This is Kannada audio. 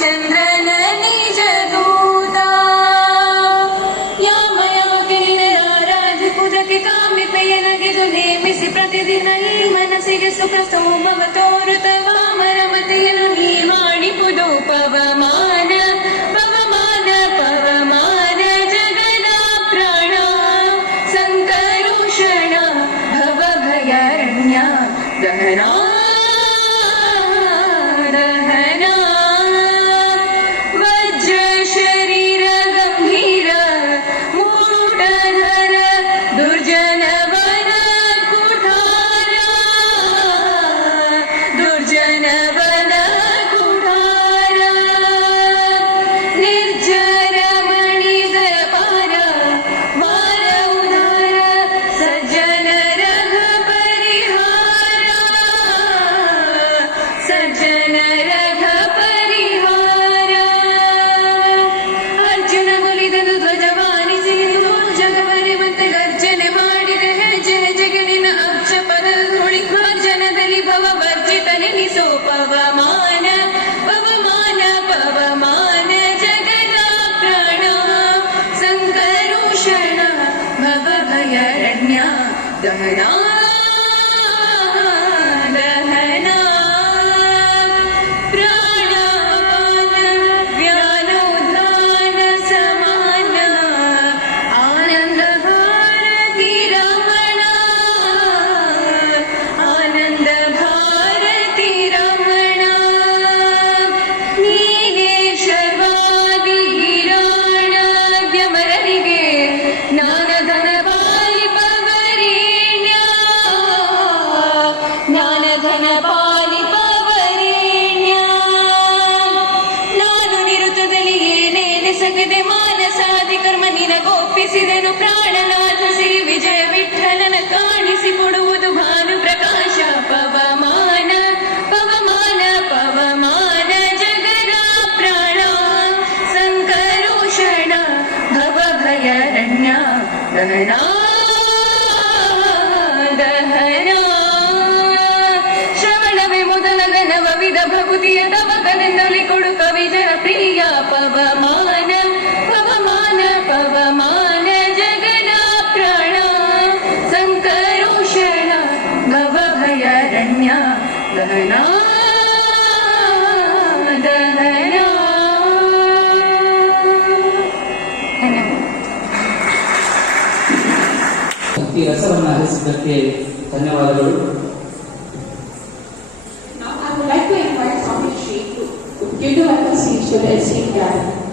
ಚಂದ್ರನ ನಿಜ ದೂತ ಯಾಮಯ ಗಿರಿರಾರಾಧಿಸುವುದಕ್ಕೆ ಕಾಮಿಪೆಯನಗೆದು ನೇಮಿಸಿ ಪ್ರತಿದಿನ ಈ ಮನಸ್ಸಿಗೆ ಸುಖ ಸೋಮವ ತೋರುತ್ತ ವಾಮರಮತೆಯನ್ನು ನೀ ಮಾಡಿಪುದು ಪವಮಾನ ಪವಮಾನ ಪವಮಾನ ಜಗದ ಪ್ರಾಣ ಸಂಕರುಷಣ ಭವ ಭಯಾರಣ್ಯ ದಹನಾ ಪವಮಾನ ಪವಮಾನ ಪವಮಾನ ಜಗದ ಪ್ರಾಣ ಸಂಕರುಷಣ ಭವ ಭಯಾರಣ್ಯ ದಹನಾ ದಹನಾ ಪ್ರಾಣಾಪಾನ ವ್ಯಾನೋದ್ಧಾನ ಸಮಾನ ಆನಂದ ಭಾರತಿ ರಮಣ ಆನಂದ ಭಾರತಿ ರಮಣ ನೀನೇ ಶರ್ವಾದಿ ಗಿರಾಣಾದ್ಯಮರರಿಗೆ ಜ್ಞಾನಧನ ಪಾಲಿಪವರೇಣ್ಯ ಜ್ಞಾನಧನ ಪಾಲಿಪವರೇಣ್ಯ ನಾನು ನಿರುತದಲ್ಲಿ ಏನೇನೆಸಗದೆ ಮಾನಸಾದಿ ಕರ್ಮ ನಿನಗೊಪ್ಪಿಸಿದನು ಪ್ರಾಣನಾಥ ಶ್ರೀ ವಿಜಯ ವಿಠಲನ ಕಾಣಿಸಿಕೊಡುವುದು ಭಾನು ಪ್ರಕಾಶ ಪವಮಾನ ಪವಮಾನ ಪವಮಾನ ಜಗದ ಪ್ರಾಣ ಸಂಕರುಷಣ ಭವ ಭಯಾರಣ್ಯ ದಹನಾ ದಹನಾ ಶ್ರವಣವೇ ಮೊದಲದ ನವವಿಧ ಭಕುತಿಯ ತವಕದಿಂದಲೇ ಕೊಡು ಕವಿ ಜನ ಪ್ರಿಯ ಪವಮಾನ ಪವಮಾನ ಪವಮಾನ ಜಗದ ಪ್ರಾಣ ಸಂಕರುಷಣ ಭವ ಭಯಾರಣ್ಯ ದಹನಾ ದಹನಾ. ಭಕ್ತಿ ರಸವನ್ನು ಹರಿಸಿದ್ದಕ್ಕೆ ಧನ್ಯವಾದಗಳು. Now I would like to invite Swami Shri to give to us the speech to the esteemed gathering.